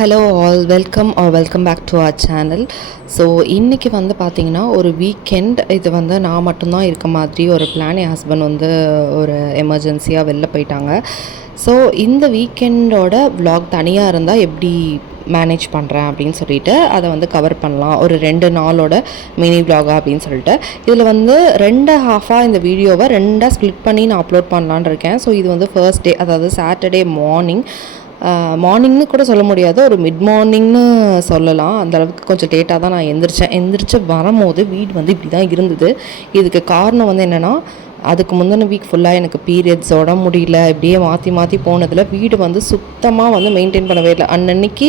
Hello all welcome back to our channel. So இன்றைக்கி வந்து பார்த்திங்கன்னா ஒரு வீக்கெண்ட். இது வந்து நான் மட்டும்தான் இருக்க மாதிரி ஒரு பிளான். என் ஹஸ்பண்ட் வந்து ஒரு எமர்ஜென்சியாக வெளில போயிட்டாங்க. ஸோ இந்த வீக்கெண்டோட விலாக் தனியாக இருந்தால் எப்படி மேனேஜ் பண்ணுறேன் அப்படின்னு சொல்லிட்டு அதை வந்து கவர் பண்ணலாம், ஒரு 2 நாளோட மினி விலாகா அப்படின்னு சொல்லிட்டு. இதில் வந்து 2 ஹாஃபாக இந்த வீடியோவை 2ஆக ஸ்ப்ளிட் பண்ணி நான் அப்லோட் பண்ணலான்னு இருக்கேன். ஸோ இது வந்து ஃபர்ஸ்ட் டே, அதாவது சாட்டர்டே மார்னிங்னு கூட சொல்ல முடியாது, ஒரு மிட் மார்னிங்னு சொல்லலாம். அந்தளவுக்கு கொஞ்சம் லேட்டாக தான் நான் எந்திரிச்சு வரும்போது வீடு வந்து இப்படி தான் இருந்தது. இதுக்கு காரணம் வந்து என்னென்னா, அதுக்கு முந்தின வீக் ஃபுல்லாக எனக்கு பீரியட்ஸோட முடியல, இப்படியே மாற்றி மாற்றி போனதில் வீடு வந்து சுத்தமாக வந்து மெயின்டைன் பண்ணவே இல்லை. அன்னன்னைக்கு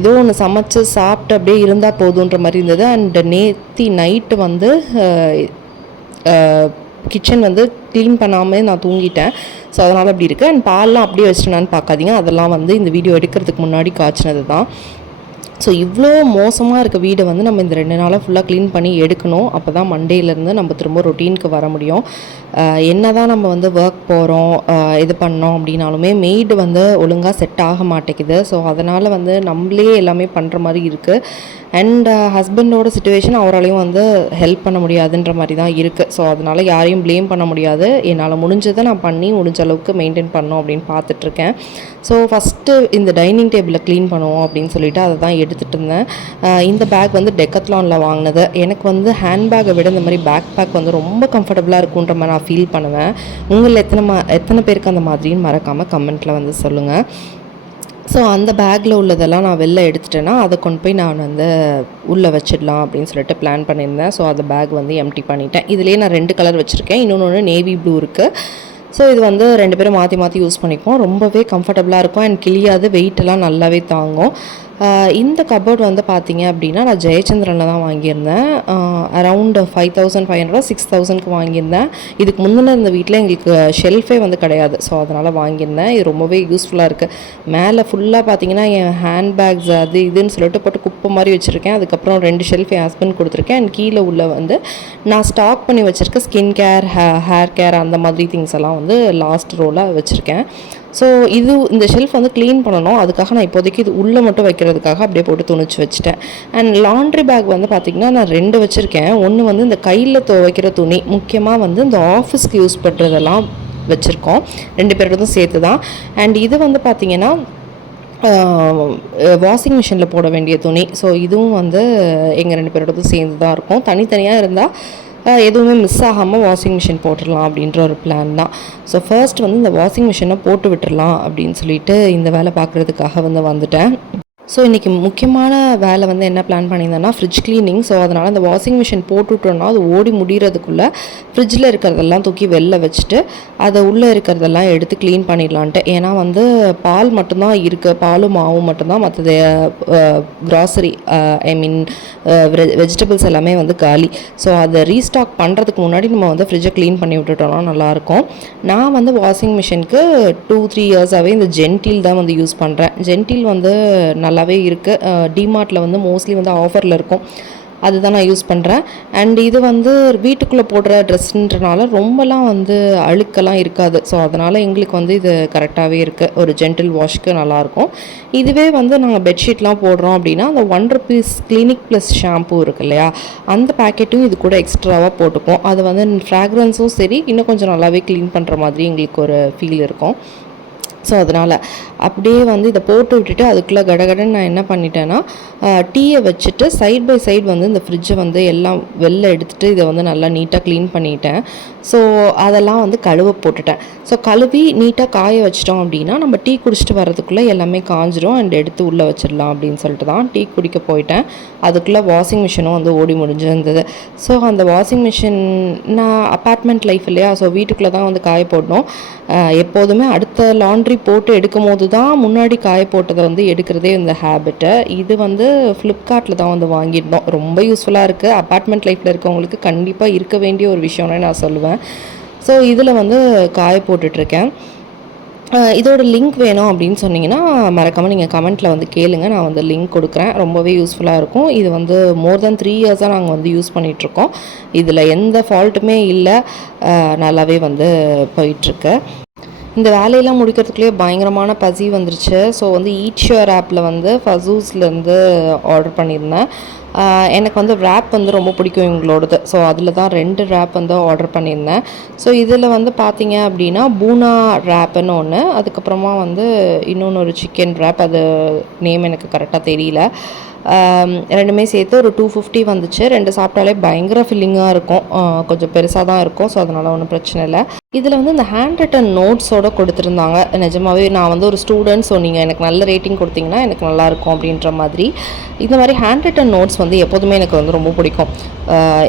ஏதோ ஒன்று சமைச்சு சாப்பிட்டு அப்படியே இருந்தால் போதுன்ற மாதிரி இருந்தது. அண்ட் நேற்று நைட்டு வந்து கிச்சன் வந்து க்ளீன் பண்ணாமல் நான் தூங்கிட்டேன். ஸோ அதனால் அப்படி இருக்குது. அண்ட் பால்லாம் அப்படியே வச்சுட்டேனான்னு பார்க்காதீங்க, அதெல்லாம் வந்து இந்த வீடியோ எடுக்கிறதுக்கு முன்னாடி காய்ச்சினது தான். ஸோ இவ்வளோ மோசமாக இருக்க வீடை வந்து நம்ம இந்த 2 நாளாக ஃபுல்லாக க்ளீன் பண்ணி எடுக்கணும். அப்போ தான் மண்டேலேருந்து நம்ம திரும்ப ரொட்டீனுக்கு வர முடியும். என்ன தான் நம்ம வந்து ஒர்க் போகிறோம், இது பண்ணோம் அப்படின்னாலுமே மெய்டு வந்து ஒழுங்காக செட் ஆக மாட்டேங்குது. ஸோ அதனால் வந்து நம்மளே எல்லாமே பண்ணுற மாதிரி இருக்குது. அண்ட் ஹஸ்பண்டோட சுச்சுவேஷன், அவராலையும் வந்து ஹெல்ப் பண்ண முடியாதுன்ற மாதிரி தான் இருக்குது. ஸோ அதனால் யாரையும் ப்ளேம் பண்ண முடியாது. என்னால் முடிஞ்சதை நான் பண்ணி முடிஞ்ச அளவுக்கு மெயின்டைன் பண்ணோம் அப்படின்னு பார்த்துட்ருக்கேன். ஸோ ஃபஸ்ட்டு இந்த டைனிங் டேபிளை க்ளீன் பண்ணுவோம் அப்படின்னு சொல்லிட்டு அதை தான் எடுத்துகிட்டு இருந்தேன். இந்த பேக் வந்து டெக்கத்லானில் வாங்கினது. எனக்கு வந்து ஹேண்ட்பேக்கை விட இந்த மாதிரி பேக் வந்து ரொம்ப கம்ஃபர்டபுளாக இருக்குன்ற மாதிரி நான் ஃபீல் பண்ணுவேன். உங்களில் எத்தனை பேருக்கு அந்த மாதிரின்னு மறக்காமல் கமெண்ட்டில் வந்து சொல்லுங்கள். ஸோ அந்த பேக்கில் உள்ளதெல்லாம் நான் வெளில எடுத்துட்டேன்னா அதை கொண்டு போய் நான் வந்து உள்ளே வச்சிடலாம் அப்படின்னு சொல்லிட்டு பிளான் பண்ணியிருந்தேன். ஸோ அந்த பேக் வந்து எம்டி பண்ணிட்டேன். இதுலேயே நான் 2 கலர் வச்சுருக்கேன், இன்னொன்று நேவி ப்ளூ இருக்குது. ஸோ இது வந்து 2 பேரும் மாற்றி மாற்றி யூஸ் பண்ணிப்போம். ரொம்பவே கம்ஃபர்டபுளாக இருக்கும் அண்ட் கிளியாது, வெயிட்டெல்லாம் நல்லாவே தாங்கும். இந்த கபோர்ட் வந்து பார்த்திங்க அப்படின்னா நான் ஜெயச்சந்திரனில் தான் வாங்கியிருந்தேன். அரவுண்ட் 5500 6000க்கு வாங்கியிருந்தேன். இதுக்கு முந்தின இந்த வீட்டில் எங்களுக்கு ஷெல்ஃபே வந்து கிடையாது. ஸோ அதனால் வாங்கியிருந்தேன். இது ரொம்பவே யூஸ்ஃபுல்லாக இருக்குது. மேலே ஃபுல்லாக பார்த்திங்கன்னா என் ஹேண்ட்பேக்ஸ் அது இதுன்னு சொல்லிட்டு போட்டு குப்பை மாதிரி வச்சுருக்கேன். அதுக்கப்புறம் 2 ஷெல்ஃப் என் ஹஸ்பண்ட் கொடுத்துருக்கேன். அண்ட் கீழே உள்ள வந்து நான் ஸ்டாக் பண்ணி வச்சுருக்கேன் ஸ்கின் கேர், ஹேர் கேர் அந்த மாதிரி திங்ஸ் எல்லாம் வந்து லாஸ்ட் ரோவில் வச்சுருக்கேன். ஸோ இந்த ஷெல்ஃப் வந்து க்ளீன் பண்ணணும். அதுக்காக நான் இப்போதைக்கு இது உள்ளே மட்டும் வைக்கிறதுக்காக அப்படியே போட்டு துணிச்சு வச்சுட்டேன். அண்ட் லாண்ட்ரி பேக் வந்து பார்த்திங்கன்னா நான் 2 வச்சுருக்கேன். ஒன்று வந்து இந்த கையில் துவைக்கிற துணி, முக்கியமாக வந்து இந்த ஆஃபீஸ்க்கு யூஸ் பண்ணுறதெல்லாம் வச்சுருக்கோம், 2 பேரோடதும் சேர்த்து தான். அண்ட் இது வந்து பார்த்திங்கன்னா வாஷிங் மிஷினில் போட வேண்டிய துணி. ஸோ இதுவும் வந்து எங்கள் 2 பேரோடதும் சேர்ந்து தான் இருக்கும். தனித்தனியாக இருந்தால் எதுவுமே மிஸ் ஆகாமல் வாஷிங் மிஷின் போட்டுடலாம் அப்படின்ற ஒரு பிளான் தான். ஸோ ஃபர்ஸ்ட் வந்து இந்த வாஷிங் மிஷினை போட்டு விட்டுடலாம் அப்படின்னு சொல்லிட்டு இந்த வேலை பார்க்குறதுக்காக வந்துட்டேன். ஸோ இன்றைக்கி முக்கியமான வேலை வந்து என்ன பிளான் பண்ணியிருந்தேன்னா ஃப்ரிட்ஜ் க்ளீனிங். ஸோ அதனால் அந்த வாஷிங் மிஷின் போட்டுவிட்டோன்னா அது ஓடி முடிகிறதுக்குள்ளே ஃப்ரிட்ஜில் இருக்கிறதெல்லாம் தூக்கி வெளில வச்சுட்டு அதை உள்ளே இருக்கிறதெல்லாம் எடுத்து க்ளீன் பண்ணிடலான்ட்டு. ஏன்னா வந்து பால் மட்டும்தான் இருக்குது, பாலும் மாவும் மட்டும்தான், மற்றது க்ராசரி வெஜிடபிள்ஸ் எல்லாமே வந்து காலி. ஸோ அதை ரீஸ்டாக் பண்ணுறதுக்கு முன்னாடி நம்ம வந்து ஃப்ரிட்ஜை க்ளீன் பண்ணி விட்டுட்டோம்னா நல்லாயிருக்கும். நான் வந்து வாஷிங் மிஷினுக்கு 2-3 இயர்ஸாகவே இந்த ஜென்டில் தான் வந்து யூஸ் பண்ணுறேன். ஜென்டில் வந்து நல்லாவே இருக்குது. டிமார்ட்டில் வந்து மோஸ்ட்லி வந்து ஆஃபரில் இருக்கும், அதுதான் நான் யூஸ் பண்ணுறேன். அண்ட் இது வந்து வீட்டுக்குள்ளே போடுற ட்ரெஸ்ன்றனால ரொம்பலாம் வந்து அழுக்கெல்லாம் இருக்காது. ஸோ அதனால் எங்களுக்கு வந்து இது கரெக்டாகவே இருக்குது. ஒரு ஜென்டில் வாஷ்க்கு நல்லாயிருக்கும். இதுவே வந்து நாங்கள் பெட்ஷீட்லாம் போடுறோம் அப்படின்னா அந்த 1 rupees கிளினிக் ப்ளஸ் ஷாம்பூ இருக்குது இல்லையா, அந்த பேக்கெட்டும் இது கூட எக்ஸ்ட்ராவாக போட்டுப்போம். அது வந்து ஃப்ராக்ரன்ஸும் சரி, இன்னும் கொஞ்சம் நல்லாவே க்ளீன் பண்ணுற மாதிரி எங்களுக்கு ஒரு ஃபீல் இருக்கும். ஸோ அதனால் அப்படியே வந்து இதை போட்டு விட்டுட்டு அதுக்குள்ளே கடகடன்னு நான் என்ன பண்ணிட்டேன்னா டீயை வச்சுட்டு சைட் பை சைடு வந்து இந்த ஃப்ரிட்ஜை வந்து எல்லாம் வெளில எடுத்துகிட்டு இதை வந்து நல்லா நீட்டாக க்ளீன் பண்ணிட்டேன். ஸோ அதெல்லாம் வந்து கழுவ போட்டுட்டேன். ஸோ கழுவி நீட்டாக காய வச்சிட்டோம் அப்படின்னா நம்ம டீ குடிச்சிட்டு வர்றதுக்குள்ளே எல்லாமே காஞ்சிரும் அண்ட் எடுத்து உள்ளே வச்சிடலாம் அப்படின்னு சொல்லிட்டு தான் டீ குடிக்க போயிட்டேன். அதுக்குள்ளே வாஷிங் மிஷினும் வந்து ஓடி முடிஞ்சிருந்தது. ஸோ அந்த வாஷிங் மிஷின், நான் அப்பார்ட்மெண்ட் லைஃப் இல்லையா, ஸோ வீட்டுக்குள்ளே தான் வந்து காய போடணும். எப்போதுமே அடுத்த லாண்ட்ரி போட்டு எடுக்கும் போது தான் முன்னாடி காய போட்டதை வந்து எடுக்கிறதே இந்த ஹேபிட்டு. இது வந்து ஃப்ளிப்கார்ட்டில் தான் வந்து வாங்கியிருந்தோம். ரொம்ப யூஸ்ஃபுல்லாக இருக்குது. அப்பார்ட்மெண்ட் லைஃப்பில் இருக்கவங்களுக்கு கண்டிப்பாக இருக்க வேண்டிய ஒரு விஷயம்னு நான் சொல்லுவேன். ஸோ இதில் வந்து காய போட்டுட்ருக்கேன். இதோட லிங்க் வேணும் அப்படின்னு சொன்னிங்கன்னா மறக்காமல் நீங்கள் கமெண்ட்டில் வந்து கேளுங்க, நான் வந்து லிங்க் கொடுக்குறேன். ரொம்பவே யூஸ்ஃபுல்லாக இருக்கும். இது வந்து மோர் தென் 3 இயர்ஸாக நாங்கள் வந்து யூஸ் பண்ணிகிட்ருக்கோம். இதில் எந்த ஃபால்ட்டுமே இல்லை, நல்லாவே வந்து போயிட்டுருக்கு. இந்த வேலையெல்லாம் முடிக்கிறதுக்குள்ளேயே பயங்கரமான பசி வந்துருச்சு. ஸோ வந்து ஈட் ஷுவர் ஆப்பில் வந்து ஃபசூஸ்லேருந்து ஆர்டர் பண்ணியிருந்தேன். எனக்கு வந்து ரேப் வந்து ரொம்ப பிடிக்கும் இவங்களோடது. ஸோ அதில் தான் 2 ரேப் வந்து ஆர்டர் பண்ணியிருந்தேன். ஸோ இதில் வந்து பார்த்தீங்க அப்படின்னா பூனா ரேப்புன்னு ஒன்று, அதுக்கப்புறமா வந்து இன்னொன்று ஒரு சிக்கன் ரேப், அது நேம் எனக்கு கரெக்டாக தெரியல. ரெண்டுமே சேர்த்து ஒரு 250 வந்துச்சு. 2 சாப்பிட்டாலே பயங்கர ஃபில்லிங்காக இருக்கும். கொஞ்சம் பெருசாக தான் இருக்கும். ஸோ அதனால் ஒன்றும் பிரச்சனை இல்லை. இதில் வந்து இந்த ஹேண்ட் ரிட்டன் நோட்ஸோடு கொடுத்துருந்தாங்க. நிஜமாகவே நான் வந்து ஒரு ஸ்டூடெண்ட், ஸோ நீங்கள் எனக்கு நல்ல ரேட்டிங் கொடுத்தீங்கன்னா எனக்கு நல்லாயிருக்கும் அப்படின்ற மாதிரி. இந்த மாதிரி ஹேண்ட் ரிட்டன் நோட்ஸ் வந்து எப்போதுமே எனக்கு வந்து ரொம்ப பிடிக்கும்.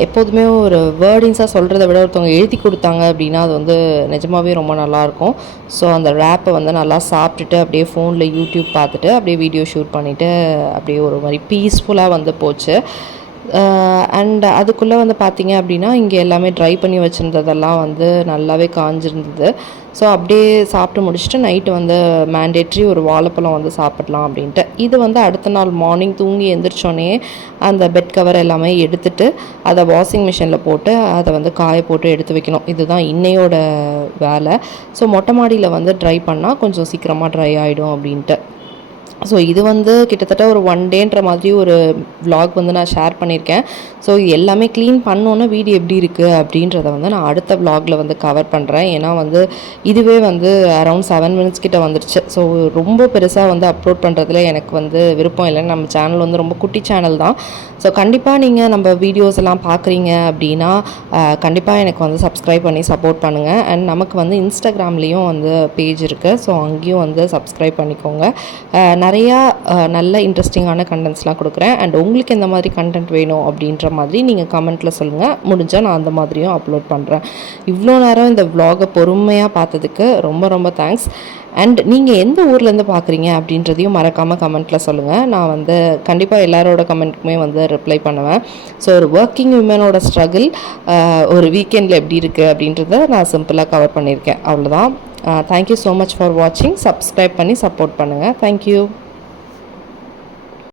எப்போதுமே ஒரு வேர்டிங்ஸாக சொல்கிறத விட ஒருத்தவங்க எழுதி கொடுத்தாங்க அப்படின்னா அது வந்து நிஜமாகவே ரொம்ப நல்லாயிருக்கும். ஸோ அந்த ரேப்பை வந்து நல்லா சாப்பிட்டுட்டு அப்படியே ஃபோனில் யூடியூப் பார்த்துட்டு அப்படியே வீடியோ ஷூட் பண்ணிவிட்டு அப்படியே ஒரு மாதிரி பீஸ்ஃபுல்லாக வந்து போச்சு. அண்ட் அதுக்குள்ளே வந்து பார்த்திங்க அப்படின்னா இங்கே எல்லாமே ட்ரை பண்ணி வச்சுருந்ததெல்லாம் வந்து நல்லாவே காஞ்சிருந்தது. ஸோ அப்படியே சாப்பிட்டு முடிச்சுட்டு நைட்டு வந்து மேண்டேட்ரி ஒரு வாழைப்பழம் வந்து சாப்பிட்லாம் அப்படின்ட்டு. இது வந்து அடுத்த நாள் மார்னிங் தூங்கி எழுந்திரிச்சோன்னே அந்த பெட் கவர் எல்லாமே எடுத்துகிட்டு அதை வாஷிங் மிஷினில் போட்டு அதை வந்து காய போட்டு எடுத்து வைக்கணும். இதுதான் இன்னையோட வேலை. ஸோ மொட்டை மாடியில் வந்து ட்ரை பண்ணால் கொஞ்சம் சீக்கிரமாக ட்ரை ஆகிடும் அப்படின்ட்டு. ஸோ இது வந்து கிட்டத்தட்ட ஒரு 1 டேன்ற மாதிரி ஒரு விலாக் வந்து நான் ஷேர் பண்ணியிருக்கேன். ஸோ எல்லாமே க்ளீன் பண்ணோன்னே வீடு எப்படி இருக்குது அப்படின்றத வந்து நான் அடுத்த விலாகில் வந்து கவர் பண்ணுறேன். ஏன்னா வந்து இதுவே வந்து அரௌண்ட் 7 மினிட்ஸ் கிட்ட வந்துடுச்சு. ஸோ ரொம்ப பெருசாக வந்து அப்லோட் பண்ணுறதுல எனக்கு வந்து விருப்பம் இல்லை. நம்ம சேனல் வந்து ரொம்ப குட்டி சேனல் தான். ஸோ கண்டிப்பாக நீங்கள் நம்ம வீடியோஸ் எல்லாம் பார்க்குறீங்க அப்படின்னா கண்டிப்பாக எனக்கு வந்து சப்ஸ்கிரைப் பண்ணி சப்போர்ட் பண்ணுங்கள். அண்ட் நமக்கு வந்து இன்ஸ்டாகிராம்லேயும் வந்து பேஜ் இருக்குது. ஸோ அங்கேயும் வந்து சப்ஸ்கிரைப் பண்ணிக்கோங்க. நிறையா நல்ல இன்ட்ரெஸ்டிங்கான கண்டென்ட்ஸ்லாம் கொடுக்குறேன். அண்ட் உங்களுக்கு எந்த மாதிரி கண்டென்ட் வேணும் அப்படின்ற மாதிரி நீங்கள் கமெண்ட்டில் சொல்லுங்கள். முடிஞ்சால் நான் அந்த மாதிரியும் அப்லோட் பண்ணுறேன். இவ்வளோ நேரம் இந்த விலாகை பொறுமையாக பார்த்ததுக்கு ரொம்ப ரொம்ப தேங்க்ஸ். அண்ட் நீங்கள் எந்த ஊர்லேருந்து பார்க்குறீங்க அப்படின்றதையும் மறக்காமல் கமெண்ட்டில் சொல்லுங்கள். நான் வந்து கண்டிப்பாக எல்லாரோட கமெண்ட்டுக்குமே வந்து ரிப்ளை பண்ணுவேன். ஸோ ஒரு ஒர்க்கிங் விமனோட ஸ்ட்ரகிள் ஒரு வீக்கெண்டில் எப்படி இருக்குது அப்படின்றத நான் சிம்பிளாக கவர் பண்ணியிருக்கேன். அவ்வளோதான். தேங்க்யூ ஸோ மச் ஃபார் வாட்சிங். சப்ஸ்கிரைப் பண்ணி சப்போர்ட் பண்ணுங்கள். தேங்க்யூ.